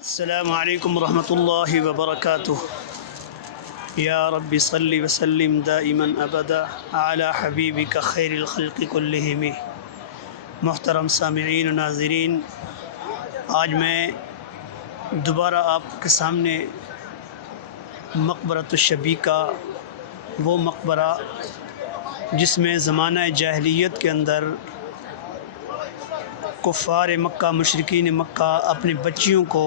السلام علیکم ورحمۃ اللہ وبرکاتہ۔ یا رب صلی وسلم دائما ابدا علی حبیبک خیر الخلق کلہم۔ محترم سامعین و ناظرین، آج میں دوبارہ آپ کے سامنے مقبرۃ الشبیہ کا وہ مقبرہ جس میں زمانہ جاہلیت کے اندر کفار مکہ، مشرکین مکہ اپنی بچیوں کو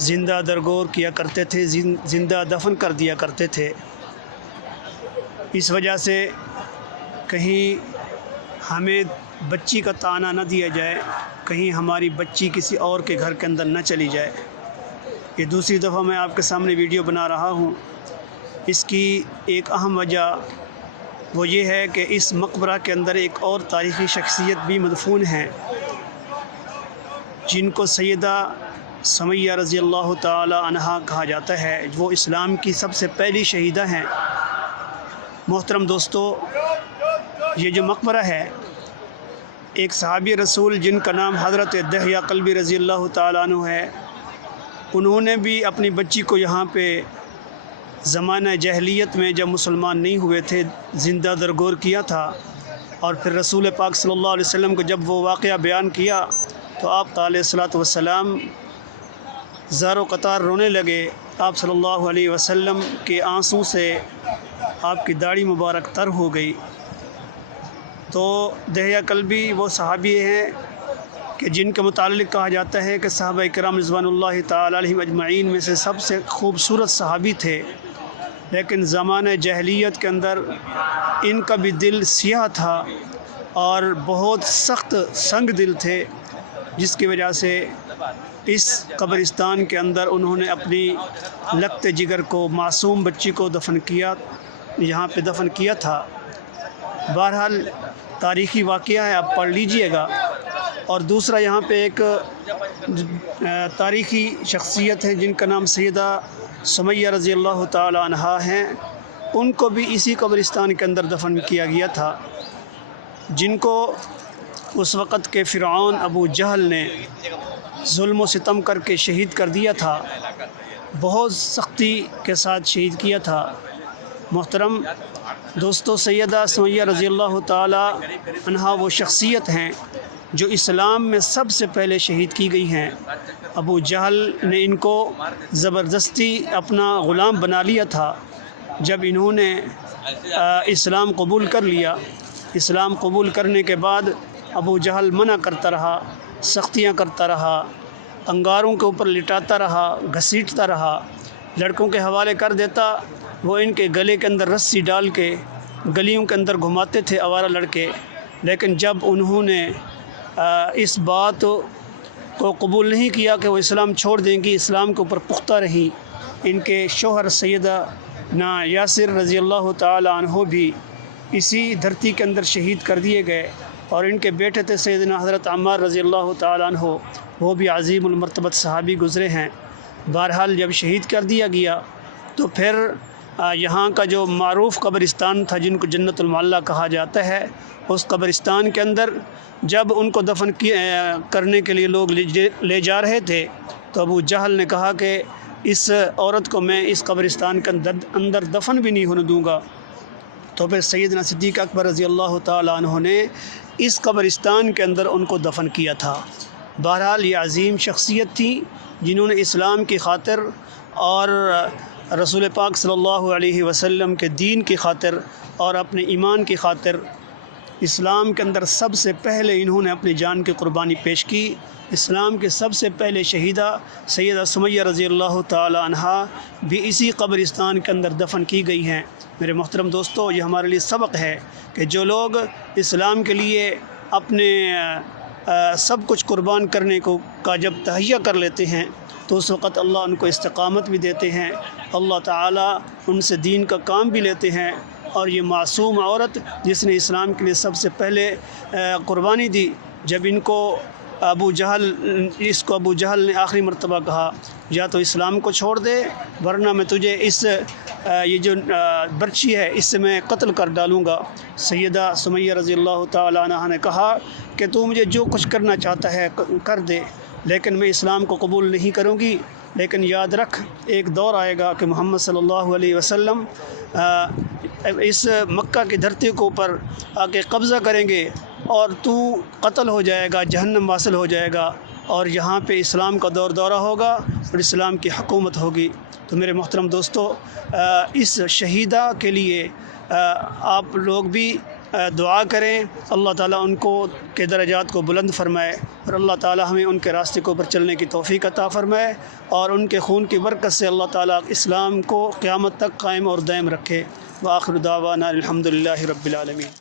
زندہ درگور کیا کرتے تھے، زندہ دفن کر دیا کرتے تھے۔ اس وجہ سے کہیں ہمیں بچی کا طعنہ نہ دیا جائے، کہیں ہماری بچی کسی اور کے گھر کے اندر نہ چلی جائے۔ یہ دوسری دفعہ میں آپ کے سامنے ویڈیو بنا رہا ہوں۔ اس کی ایک اہم وجہ وہ یہ ہے کہ اس مقبرہ کے اندر ایک اور تاریخی شخصیت بھی مدفون ہیں، جن کو سیدہ سمیہ رضی اللہ تعالی عنہا کہا جاتا ہے۔ وہ اسلام کی سب سے پہلی شہیدہ ہیں۔ محترم دوستو، یہ جو مقبرہ ہے، ایک صحابی رسول جن کا نام حضرت دحیہ قلبی رضی اللہ تعالی عنہ ہے، انہوں نے بھی اپنی بچی کو یہاں پہ زمانہ جاہلیت میں جب مسلمان نہیں ہوئے تھے زندہ درگور کیا تھا، اور پھر رسول پاک صلی اللہ علیہ وسلم کو جب وہ واقعہ بیان کیا تو آپ علیہ الصلوۃ والسلام زار و قطار رونے لگے۔ آپ صلی اللہ علیہ وسلم کے آنسوں سے آپ کی داڑھی مبارک تر ہو گئی۔ تو دحیہ قلبی وہ صحابی ہیں کہ جن کے متعلق کہا جاتا ہے کہ صحابہ کرام رضوان اللہ تعالی علیہم اجمعین میں سے سب سے خوبصورت صحابی تھے، لیکن زمانہ جاہلیت کے اندر ان کا بھی دل سیاہ تھا اور بہت سخت سنگ دل تھے، جس کی وجہ سے اس قبرستان کے اندر انہوں نے اپنی لگتے جگر کو، معصوم بچی کو دفن کیا، یہاں پہ دفن کیا تھا۔ بہرحال تاریخی واقعہ ہے، آپ پڑھ لیجئے گا۔ اور دوسرا یہاں پہ ایک تاریخی شخصیت ہے جن کا نام سیدہ سمیہ رضی اللہ تعالی عنہا ہیں، ان کو بھی اسی قبرستان کے اندر دفن کیا گیا تھا، جن کو اس وقت کے فرعون ابو جہل نے ظلم و ستم کر کے شہید کر دیا تھا، بہت سختی کے ساتھ شہید کیا تھا۔ محترم دوستو، سیدہ سمیہ رضی اللہ تعالی عنہا وہ شخصیت ہیں جو اسلام میں سب سے پہلے شہید کی گئی ہیں۔ ابو جہل نے ان کو زبردستی اپنا غلام بنا لیا تھا۔ جب انہوں نے اسلام قبول کر لیا، اسلام قبول کرنے کے بعد ابو جہل منع کرتا رہا، سختیاں کرتا رہا، انگاروں کے اوپر لٹاتا رہا، گھسیٹتا رہا، لڑکوں کے حوالے کر دیتا۔ وہ ان کے گلے کے اندر رسی ڈال کے گلیوں کے اندر گھماتے تھے آوارہ لڑکے۔ لیکن جب انہوں نے اس بات کو قبول نہیں کیا کہ وہ اسلام چھوڑ دیں گی، اسلام کے اوپر پختہ رہی، ان کے شوہر سیدہ یاسر رضی اللہ تعالی عنہ بھی اسی دھرتی کے اندر شہید کر دیے گئے، اور ان کے بیٹے تھے سیدنا حضرت عمار رضی اللہ تعالی عنہ، وہ بھی عظیم المرتبت صحابی گزرے ہیں۔ بہرحال جب شہید کر دیا گیا تو پھر یہاں کا جو معروف قبرستان تھا جن کو جنت المعلیٰ کہا جاتا ہے، اس قبرستان کے اندر جب ان کو دفن کرنے کے لیے لوگ لے جا رہے تھے تو ابو جہل نے کہا کہ اس عورت کو میں اس قبرستان کے اندر دفن بھی نہیں ہونے دوں گا۔ تو پھر سیدنا صدیق اکبر رضی اللہ تعالی عنہ نے اس قبرستان کے اندر ان کو دفن کیا تھا۔ بہرحال یہ عظیم شخصیت تھی جنہوں نے اسلام کی خاطر اور رسول پاک صلی اللہ علیہ وسلم کے دین کی خاطر اور اپنے ایمان کی خاطر اسلام کے اندر سب سے پہلے انہوں نے اپنی جان کی قربانی پیش کی۔ اسلام کے سب سے پہلے شہیدہ سیدہ سمیہ رضی اللہ تعالی عنہا بھی اسی قبرستان کے اندر دفن کی گئی ہیں۔ میرے محترم دوستو، یہ ہمارے لیے سبق ہے کہ جو لوگ اسلام کے لیے اپنے سب کچھ قربان کرنے کا جب تہیہ کر لیتے ہیں تو اس وقت اللہ ان کو استقامت بھی دیتے ہیں، اللہ تعالیٰ ان سے دین کا کام بھی لیتے ہیں۔ اور یہ معصوم عورت جس نے اسلام کے لیے سب سے پہلے قربانی دی، جب ابو جہل نے آخری مرتبہ کہا یا تو اسلام کو چھوڑ دے ورنہ میں تجھے یہ جو برچی ہے اس سے میں قتل کر ڈالوں گا، سیدہ سمیہ رضی اللہ تعالی عنہا نے کہا کہ تو مجھے جو کچھ کرنا چاہتا ہے کر دے، لیکن میں اسلام کو قبول نہیں کروں گی، لیکن یاد رکھ ایک دور آئے گا کہ محمد صلی اللہ علیہ وسلم اس مکہ کی دھرتی کے اوپر آ کے قبضہ کریں گے اور تو قتل ہو جائے گا، جہنم واصل ہو جائے گا، اور یہاں پہ اسلام کا دورہ ہوگا اور اسلام کی حکومت ہوگی۔ تو میرے محترم دوستو، اس شہیدہ کے لیے آپ لوگ بھی دعا کریں، اللہ تعالیٰ ان کو کے درجات کو بلند فرمائے، اور اللہ تعالیٰ ہمیں ان کے راستے کے اوپر چلنے کی توفیق عطا فرمائے، اور ان کے خون کی برکت سے اللہ تعالیٰ اسلام کو قیامت تک قائم اور دائم رکھے۔ وآخر دعوانا الحمد للہ رب العالمین۔